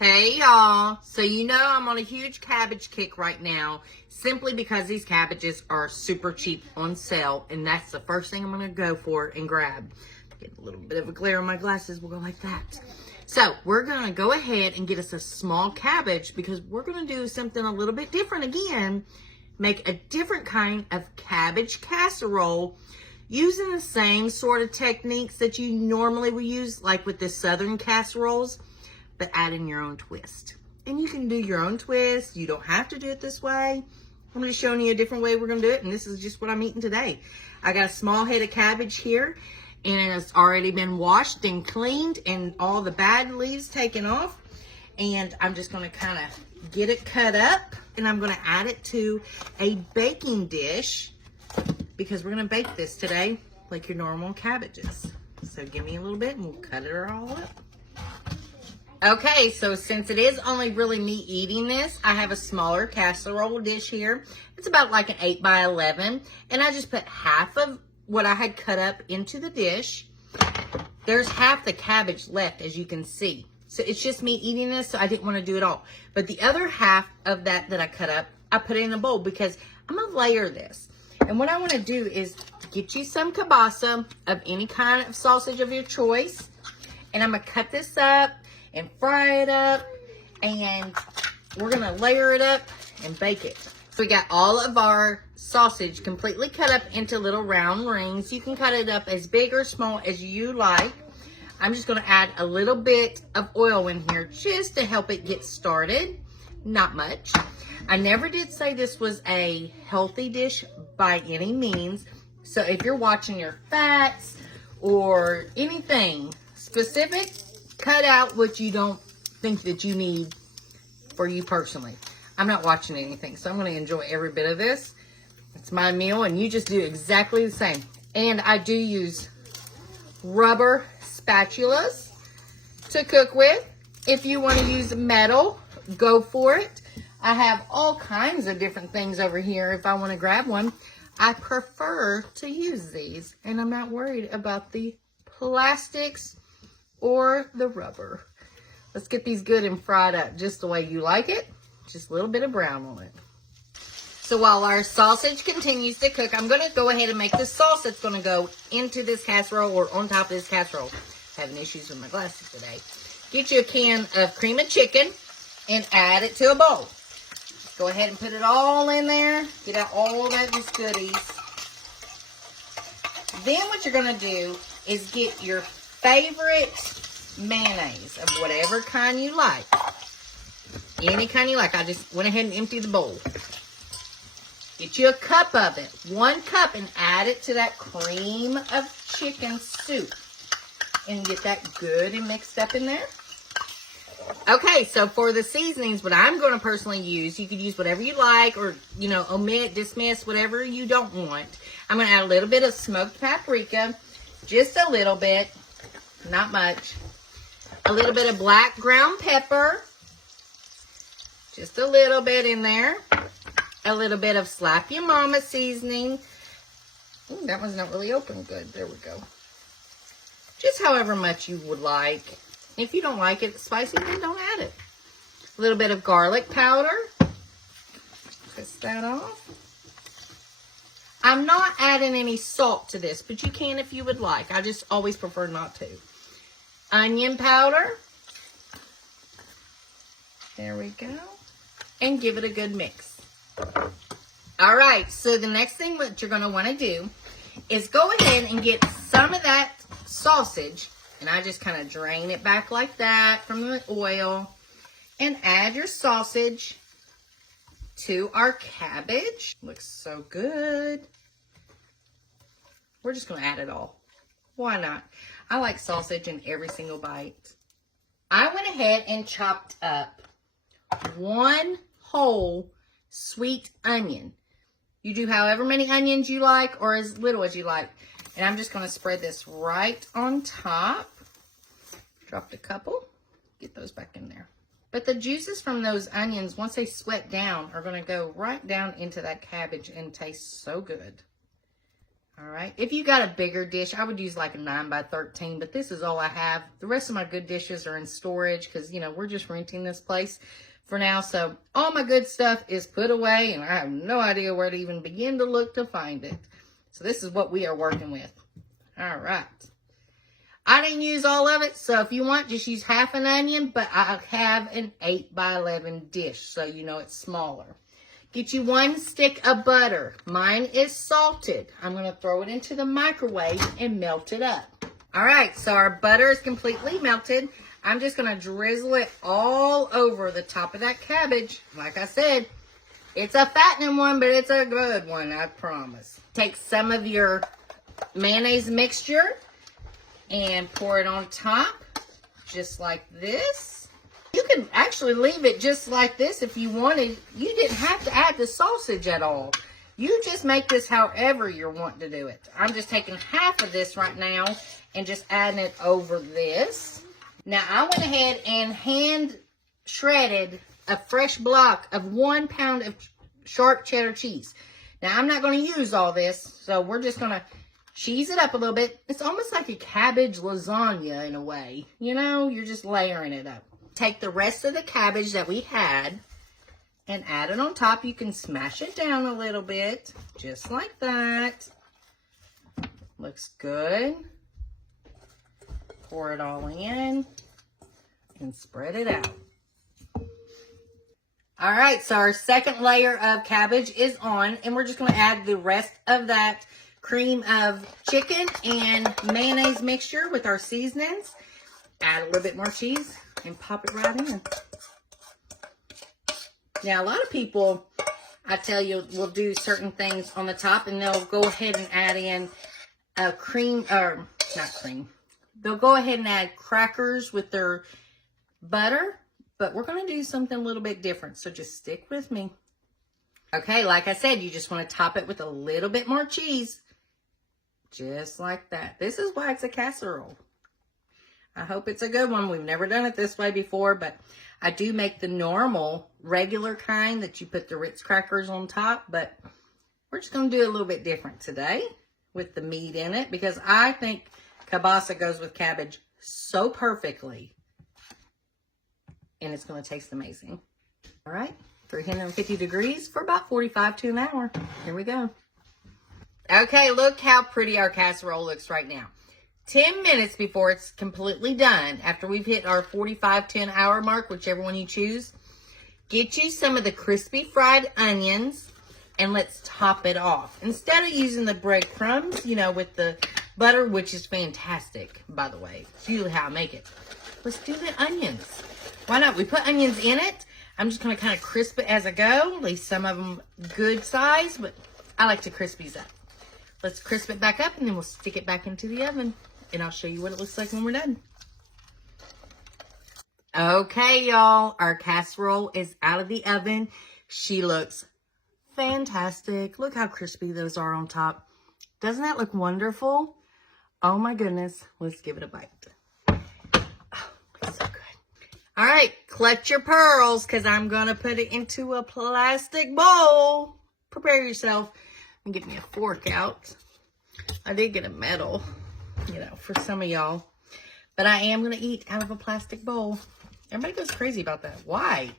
Hey y'all, so you know I'm on a huge cabbage kick right now simply because these cabbages are super cheap on sale, and that's the first thing I'm going to go for and grab. Get a little bit of a glare on my glasses, we'll go like that. So we're going to go ahead and get us a small cabbage because we're going to do something a little bit different again. Make a different kind of cabbage casserole using the same sort of techniques that you normally would use, like with the southern casseroles, but add in your own twist. And you can do your own twist. You don't have to do it this way. I'm just showing you a different way we're going to do it, and this is just what I'm eating today. I got a small head of cabbage here, and it's already been washed and cleaned and all the bad leaves taken off. And I'm just going to kind of get it cut up, and I'm going to add it to a baking dish because we're going to bake this today like your normal cabbages. So give me a little bit and we'll cut it all up. Okay, so since it is only really me eating this, I have a smaller casserole dish here. It's about like an 8 by 11, and I just put half of what I had cut up into the dish. There's half the cabbage left, as you can see. So it's just me eating this, so I didn't want to do it all. But the other half of that I cut up, I put it in a bowl because I'm going to layer this. And what I want to do is get you some kielbasa of any kind of sausage of your choice. And I'm going to cut this up and fry it up, and we're gonna layer it up and bake it. So we got all of our sausage completely cut up into little round rings. You can cut it up as big or small as you like. I'm just gonna add a little bit of oil in here just to help it get started. Not much. I never did say this was a healthy dish by any means. So if you're watching your fats or anything specific, cut out what you don't think that you need for you personally. I'm not watching anything, so I'm going to enjoy every bit of this. It's my meal, and you just do exactly the same. And I do use rubber spatulas to cook with. If you want to use metal, go for it. I have all kinds of different things over here if I want to grab one. I prefer to use these, and I'm not worried about the plastics or the rubber. Let's get these good and fried up just the way you like it. Just a little bit of brown on it. So while our sausage continues to cook, I'm going to go ahead and make the sauce that's going to go into this casserole or on top of this casserole. Having issues with my glasses today. Get you a can of cream of chicken and add it to a bowl. Go ahead and put it all in there. Get out all of these goodies. Then what you're going to do is get your favorite mayonnaise of whatever kind you like. Any kind you like. I just went ahead and emptied the bowl. Get you a cup of it. 1 cup, and add it to that cream of chicken soup. And get that good and mixed up in there. Okay, so for the seasonings, what I'm going to personally use, you could use whatever you like, or, you know, omit, dismiss, whatever you don't want. I'm going to add a little bit of smoked paprika. Just a little bit. Not much. A little bit of black ground pepper. Just a little bit in there. A little bit of Slap Your Mama seasoning. Ooh, that one's not really open good. There we go. Just however much you would like. If you don't like it spicy, then don't add it. A little bit of garlic powder. Twist that off. I'm not adding any salt to this, but you can if you would like. I just always prefer not to. Onion powder. There we go. And give it a good mix. All right, so the next thing that you're going to want to do is go ahead and get some of that sausage, and I just kind of drain it back like that from the oil, and add your sausage to our cabbage. Looks so good. We're just going to add it all. Why not? I like sausage in every single bite. I went ahead and chopped up 1 whole sweet onion. You do however many onions you like, or as little as you like. And I'm just going to spread this right on top. Dropped a couple. Get those back in there. But the juices from those onions, once they sweat down, are going to go right down into that cabbage and taste so good. All right. If you got a bigger dish, I would use like a 9 by 13, but this is all I have. The rest of my good dishes are in storage because, you know, we're just renting this place for now. So all my good stuff is put away and I have no idea where to even begin to look to find it. So this is what we are working with. All right. I didn't use all of it, so if you want, just use half an onion, but I have an 8 by 11 dish, so you know it's smaller. Get you 1 stick of butter. Mine is salted. I'm going to throw it into the microwave and melt it up. All right, so our butter is completely melted. I'm just going to drizzle it all over the top of that cabbage. Like I said, it's a fattening one, but it's a good one, I promise. Take some of your mayonnaise mixture and pour it on top, just like this. You can actually leave it just like this if you wanted. You didn't have to add the sausage at all. You just make this however you're wanting to do it. I'm just taking half of this right now and just adding it over this. Now, I went ahead and hand shredded a fresh block of 1 pound of sharp cheddar cheese. Now, I'm not going to use all this, so we're just going to cheese it up a little bit. It's almost like a cabbage lasagna in a way. You know, you're just layering it up. Take the rest of the cabbage that we had and add it on top. You can smash it down a little bit, just like that. Looks good. Pour it all in and spread it out. All right, so our second layer of cabbage is on, and we're just going to add the rest of that cream of chicken and mayonnaise mixture with our seasonings. Add a little bit more cheese and pop it right in. Now, a lot of people, I tell you, will do certain things on the top and they'll go ahead and add in a cream, or not cream. They'll go ahead and add crackers with their butter, but we're going to do something a little bit different. So just stick with me. Okay, like I said, you just want to top it with a little bit more cheese. Just like that. This is why it's a casserole. I hope it's a good one. We've never done it this way before, but I do make the normal, regular kind that you put the Ritz crackers on top, but we're just going to do it a little bit different today with the meat in it because I think kielbasa goes with cabbage so perfectly, and it's going to taste amazing. All right, 350 degrees for about 45 to an hour. Here we go. Okay, look how pretty our casserole looks right now. 10 minutes before it's completely done, after we've hit our 45 to an hour mark, whichever one you choose, get you some of the crispy fried onions and let's top it off. Instead of using the breadcrumbs, you know, with the butter, which is fantastic, by the way. It's usually how I make it. Let's do the onions. Why not? We put onions in it. I'm just going to kind of crisp it as I go. Leave some of them good size, but I like to crisp these up. Let's crisp it back up and then we'll stick it back into the oven. And I'll show you what it looks like when we're done. Okay, y'all. Our casserole is out of the oven. She looks fantastic. Look how crispy those are on top. Doesn't that look wonderful? Oh my goodness. Let's give it a bite. Oh, it's so good. All right. Clutch your pearls because I'm going to put it into a plastic bowl. Prepare yourself. And get me a fork out. I did get a medal, you know, for some of y'all. But I am going to eat out of a plastic bowl. Everybody goes crazy about that. Why?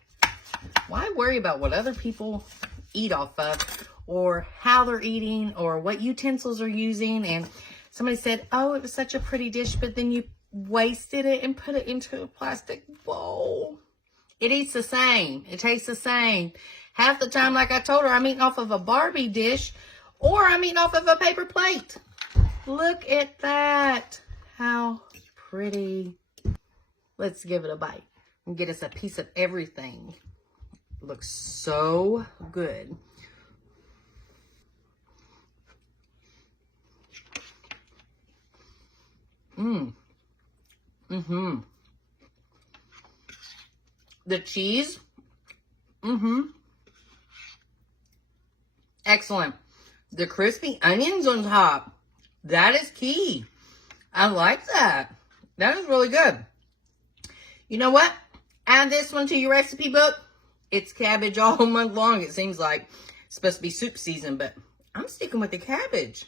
Why worry about what other people eat off of or how they're eating or what utensils are using? And somebody said, oh, it was such a pretty dish, but then you wasted it and put it into a plastic bowl. It eats the same. It tastes the same. Half the time, like I told her, I'm eating off of a Barbie dish or I'm eating off of a paper plate. Look at that. How pretty. Let's give it a bite and get us a piece of everything. Looks so good. The cheese. Excellent. The crispy onions on top. That is key. I like that. That is really good. You know what? Add this one to your recipe book. It's cabbage all month long, it seems like. It's supposed to be soup season, but I'm sticking with the cabbage.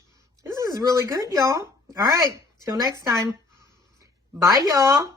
This is really good, y'all. All right, till next time. Bye, y'all.